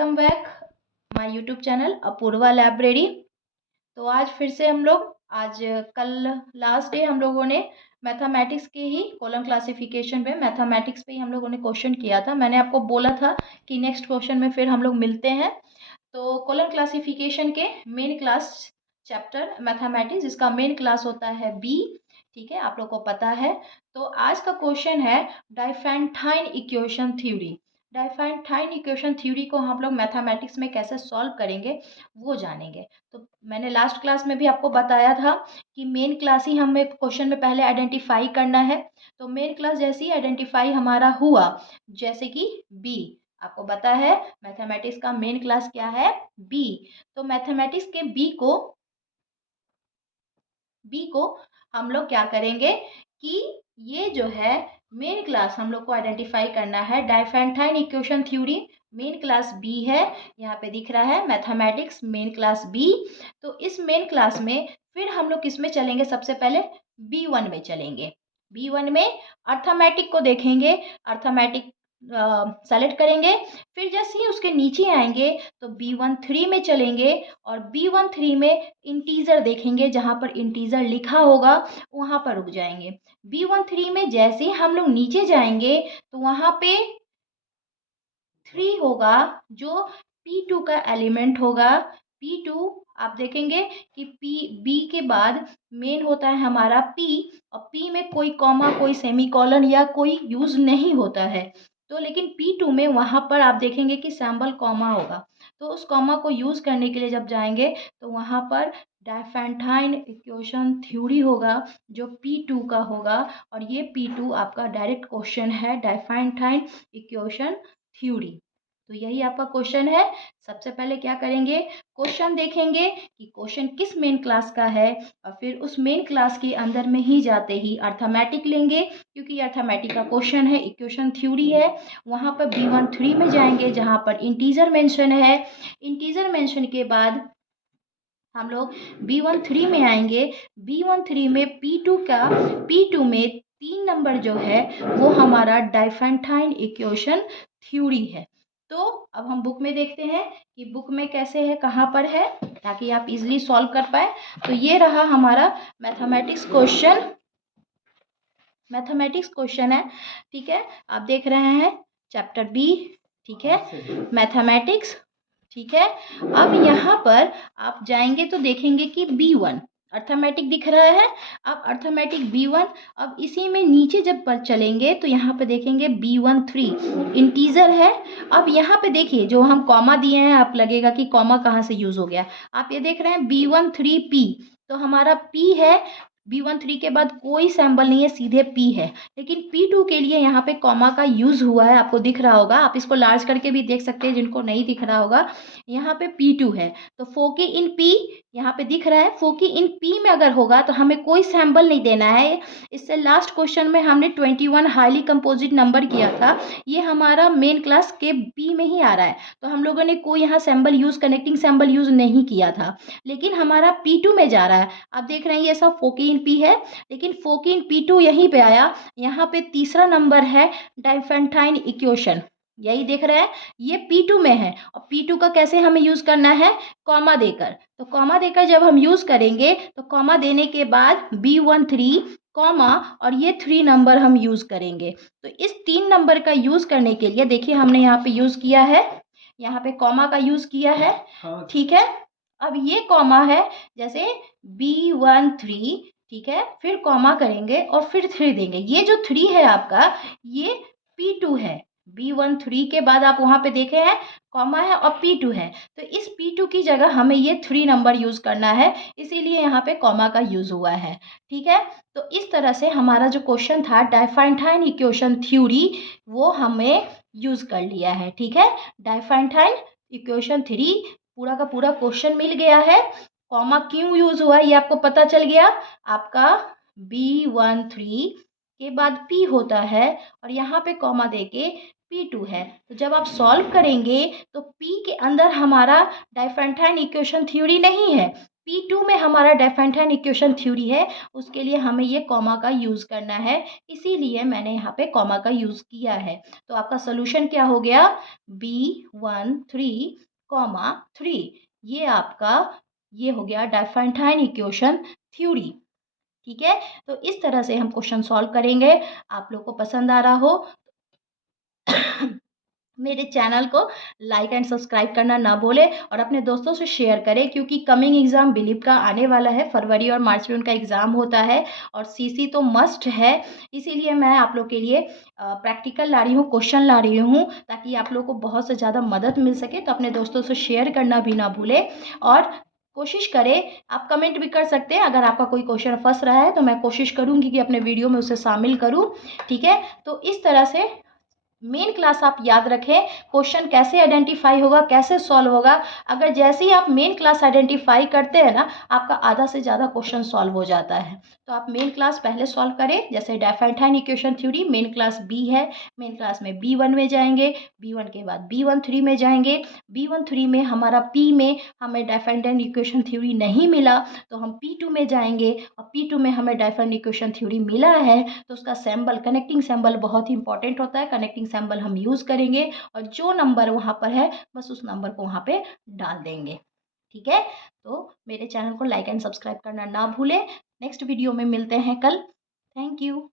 Welcome back my YouTube channel Apoorva library. तो आज फिर से हम लोग कल लास्ट डे हम लोगों ने मैथमेटिक्स के ही कॉलम क्लासिफिकेशन पे मैथमेटिक्स पे ही हम लोगों ने क्वेश्चन किया था। मैंने आपको बोला था कि नेक्स्ट क्वेश्चन में फिर हम लोग मिलते हैं। तो कॉलम क्लासिफिकेशन के मेन क्लास चैप्टर मैथमेटिक्स, जिसका मेन क्लास होता है बी, ठीक है, आप लोग को पता है। तो आज का क्वेश्चन है Diophantine equation theory. Diophantine equation theory को हम लोग मैथमेटिक्स में कैसे सॉल्व करेंगे वो जानेंगे। तो मैंने लास्ट क्लास में भी आपको बताया था कि मेन क्लास ही हमें क्वेश्चन में पहले आइडेंटिफाई करना है। तो मेन क्लास जैसे ही आइडेंटिफाई हमारा हुआ, जैसे कि बी, आपको पता है मैथमेटिक्स का मेन क्लास क्या है, बी। तो मैथमेटिक्स के बी को हम लोग क्या करेंगे कि ये जो है मेन क्लास हम लोग को आइडेंटिफाई करना है। Diophantine equation theory main class B है, यहाँ पे दिख रहा है मैथमेटिक्स मेन क्लास बी। तो इस मेन क्लास में फिर हम लोग किस में चलेंगे, सबसे पहले B1 में चलेंगे। B1 में अर्थमेटिक को देखेंगे, अर्थमेटिक सेलेक्ट करेंगे। फिर जैसे ही उसके नीचे आएंगे तो B13 में चलेंगे और B13 में इंटीजर देखेंगे, जहाँ पर इंटीजर लिखा होगा वहाँ पर रुक जाएंगे। B13 में जैसे ही हम लोग नीचे जाएंगे तो वहाँ पे 3 होगा जो P2 का एलिमेंट होगा। P2 आप देखेंगे कि बी के बाद मेन होता है हमारा P, और P में कोई कॉमा, कोई सेमीकोलन या कोई यूज नहीं होता है। तो लेकिन P2 में वहाँ पर आप देखेंगे कि सिंबल कॉमा होगा। तो उस कॉमा को यूज करने के लिए जब जाएंगे तो वहाँ पर डाइफेंटाइन इक्वेशन थ्योरी होगा जो P2 का होगा। और ये P2 आपका डायरेक्ट क्वेश्चन है, डाइफेंटाइन इक्वेशन थ्योरी। तो यही आपका क्वेश्चन है। सबसे पहले क्या करेंगे, क्वेश्चन देखेंगे कि क्वेश्चन किस मेन क्लास का है, और फिर उस मेन क्लास के अंदर में ही जाते ही अर्थमेटिक लेंगे, क्योंकि अर्थमेटिक का क्वेश्चन है, इक्वेशन थ्योरी है। वहाँ पर B13 में जाएंगे जहाँ पर इंटीजर मेंशन है। इंटीजर मेंशन के बाद हम लोग B13 में आएंगे। B13 में P2 में 3 नंबर जो है वो हमारा डाइफेंटाइन इक्वेशन थ्योरी है। तो अब हम बुक में देखते हैं कि बुक में कैसे है, कहाँ पर है, ताकि आप इजीली सॉल्व कर पाए। तो ये रहा हमारा मैथमेटिक्स क्वेश्चन है, ठीक है। आप देख रहे हैं चैप्टर बी, ठीक है, मैथमेटिक्स, ठीक है। अब यहाँ पर आप जाएंगे तो देखेंगे कि B1 अर्थमेटिक दिख रहा है। अब अर्थमेटिक B1, अब इसी में नीचे जब पर चलेंगे तो यहाँ पे देखेंगे B13 इंटीजर है। अब यहाँ पे देखिए जो हम कॉमा दिए हैं, आप लगेगा कि कॉमा कहाँ से यूज हो गया। आप ये देख रहे हैं B13P, तो हमारा P है। B13 के बाद कोई सिंबल नहीं है, सीधे P है। लेकिन P2 के लिए यहाँ पे कॉमा का यूज हुआ है, आपको दिख रहा होगा। आप इसको लार्ज करके भी देख सकते हैं, जिनको नहीं दिख रहा होगा। यहाँ पे P2 है तो फोकी इन P यहाँ पे दिख रहा है। फोकी इन P में अगर होगा तो हमें कोई सैंबल नहीं देना है। इससे लास्ट क्वेश्चन में हमने 21 हाईली कंपोजिट नंबर किया था, ये हमारा मेन क्लास के B में ही आ रहा है। तो हम लोगों ने कोई यहाँ सैंबल यूज, कनेक्टिंग सैंबल यूज नहीं किया था, लेकिन हमारा P2 में जा रहा है। आप देख रहे हैं ये सब फोकी इन P है, लेकिन फोकी इन P2 यहीं पे आया। यहाँ पे तीसरा नंबर है डाइफेंटाइन इक्वेशन, यही देख रहे हैं, ये P2 में है। और P2 का कैसे हमें यूज करना है, कॉमा देकर। तो कॉमा देकर जब हम यूज करेंगे तो कॉमा देने के बाद B13 कॉमा और ये 3 नंबर हम यूज करेंगे। तो इस 3 नंबर का यूज करने के लिए देखिए हमने यहाँ पे यूज किया है, यहाँ पे कॉमा का यूज किया है, ठीक है। अब ये कॉमा है, जैसे B13, ठीक है, फिर कॉमा करेंगे और फिर 3 देंगे। ये जो 3 है आपका, ये P2 है। B13 के बाद आप वहाँ पे देखे हैं कॉमा है और P2 है, तो इस P2 की जगह हमें ये 3 नंबर यूज करना है, इसीलिए यहाँ पे कॉमा का यूज हुआ है, ठीक है। तो इस तरह से हमारा जो क्वेश्चन था डाइफेंटाइन इक्वेशन थ्योरी, वो हमें यूज कर लिया है, ठीक है। डाइफेंटाइन इक्वेशन थ्योरी पूरा का पूरा क्वेश्चन मिल गया है। कॉमा क्यों यूज हुआ ये आपको पता चल गया। आपका B13 के बाद P होता है और यहाँ पे कॉमा देके P2 है। तो जब आप सॉल्व करेंगे तो P के अंदर हमारा डाइफेंटाइन इक्वेशन थ्योरी नहीं है, P2 में हमारा डेफेंटाइन इक्वेशन थ्योरी है, उसके लिए हमें ये कॉमा का यूज़ करना है, इसीलिए मैंने यहाँ पे कॉमा का यूज़ किया है। तो आपका सोल्यूशन क्या हो गया, B13, 3। ये आपका ये हो गया डेफेंटाइन इक्वेशन थ्योरी। ठीक है, तो इस तरह से हम क्वेश्चन सॉल्व करेंगे। आप लोग को पसंद आ रहा हो मेरे चैनल को लाइक एंड सब्सक्राइब करना ना भूलें और अपने दोस्तों से शेयर करें, क्योंकि कमिंग एग्ज़ाम बिलीव का आने वाला है। फरवरी और मार्च में उनका एग्ज़ाम होता है और सीसी तो मस्ट है, इसीलिए मैं आप लोग के लिए प्रैक्टिकल ला रही हूँ, क्वेश्चन ला रही हूँ, ताकि आप लोग को बहुत से ज़्यादा मदद मिल सके। तो अपने दोस्तों से शेयर करना भी ना भूलें और कोशिश करें, आप कमेंट भी कर सकते हैं। अगर आपका कोई क्वेश्चन फंस रहा है तो मैं कोशिश करूँगी कि अपने वीडियो में उसे शामिल करूँ। ठीक है, तो इस तरह से मेन क्लास आप याद रखें, क्वेश्चन कैसे आइडेंटिफाई होगा, कैसे सॉल्व होगा। अगर जैसे ही आप मेन क्लास आइडेंटिफाई करते हैं ना, आपका आधा से ज़्यादा क्वेश्चन सॉल्व हो जाता है। तो आप मेन क्लास पहले सॉल्व करें, जैसे Diophantine equation theory main class B है, मेन क्लास में B1 में जाएंगे, B1 के बाद B13 में जाएंगे। B13 में हमारा P में हमें डेफेंटाइन इक्वेशन थ्योरी नहीं मिला, तो हम P2 में जाएंगे और P2 में हमें डेफेंटाइन इक्वेशन थ्योरी मिला है, तो उसका सिंबल, कनेक्टिंग सिंबल बहुत ही इंपॉर्टेंट होता है। कनेक्टिंग सिंबल हम यूज़ करेंगे और जो नंबर वहाँ पर है बस उस नंबर को वहाँ पे डाल देंगे। ठीक है, तो मेरे चैनल को लाइक एंड सब्सक्राइब करना ना भूलें। नेक्स्ट वीडियो में मिलते हैं कल। Thank you.